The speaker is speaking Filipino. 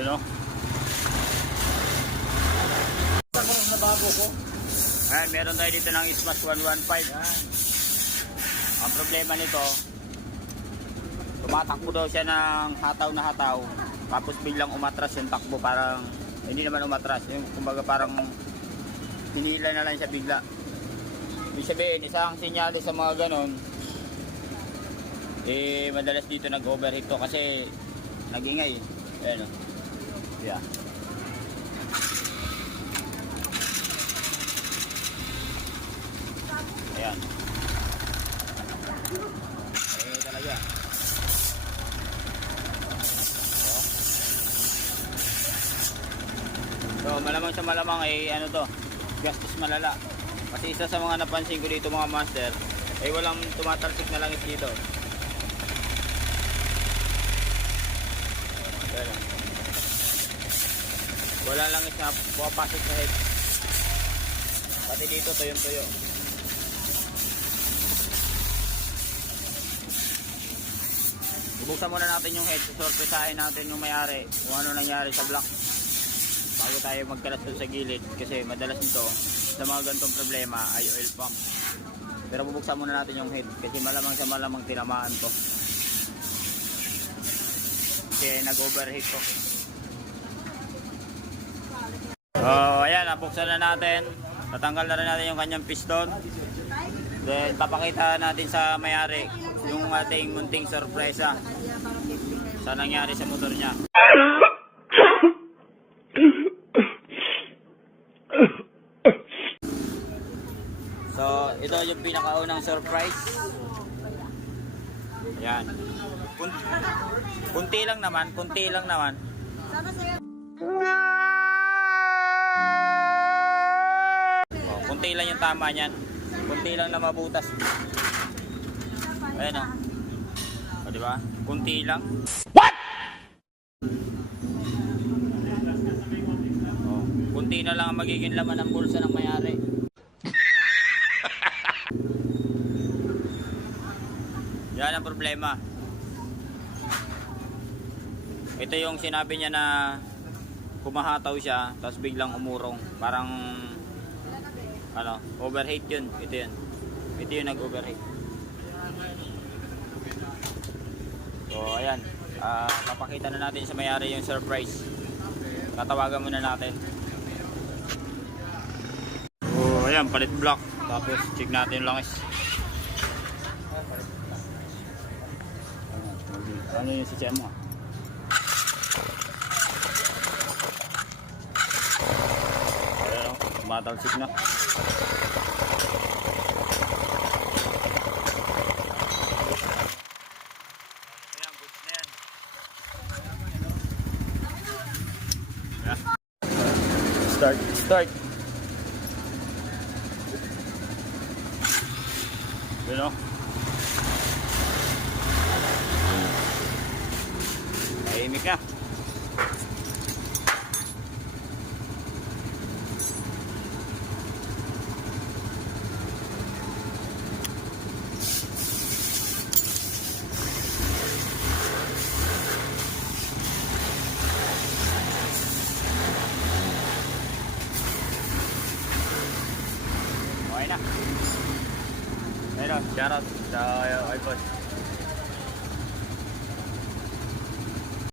Yun o. Na bago ko. Ayan, meron tayo dito ng Smash 115. Ang problema nito, tumatakbo daw siya ng hataw na hataw. Tapos biglang umatras yung takbo, parang hindi naman umatras. Yung kumbaga parang hinila na lang siya bigla. Ibig sabihin, isang sinyalis sa mga ganon, eh madalas dito nag-overheat to kasi nag-ingay. Ayan o. Yeah. Ayan. Ayan talaga. So malamang sa malamang ay ano to, gastos malala. Kasi isa sa mga napansin ko dito mga master ay walang tumatalsik na langis dito. Ayan. Wala langis na pumapasok sa head. Pati dito tuyong-tuyo. Bubuksan muna natin yung head. Sorpresahin natin yung may-ari kung ano nangyari sa block bago tayo magkalas sa gilid, kasi madalas nito sa mga ganitong problema ay oil pump. Pero bubuksan muna natin yung head kasi malamang sa malamang tinamaan to kasi nag-overheat to. So ayan, nabuksan na natin. Tatanggal na rin natin yung kanyang piston. Then papakita natin sa may-ari yung ating munting sorpresa sa nangyari sa motor niya. So ito yung pinakaunang surprise. Ayan. Kunti lang naman. Oh, kunti lang yung tama niyan. Kunti lang na mabutas. Ayan o. O diba? Kunti lang. What? Oh, kunti na lang ang magiging laman ng bulsa ng may-ari. Yan ang problema. Ito yung sinabi niya na kumahataw siya tapos biglang umurong. Parang ano, overheat yun. Ito yun. Ito yung nag-overheat. So ayan, papakita na natin sa may-ari yung surprise. Tatawagan muna natin. So ayan, palit block. Tapos check natin yung langis. Ano yung CCM mo? Ayan o, tumatalsik na. Ayan, goods na yan. Yeah. Start. Ayan o. Tahimik na. Okay na. Ayun o, shoutout sa iPhone.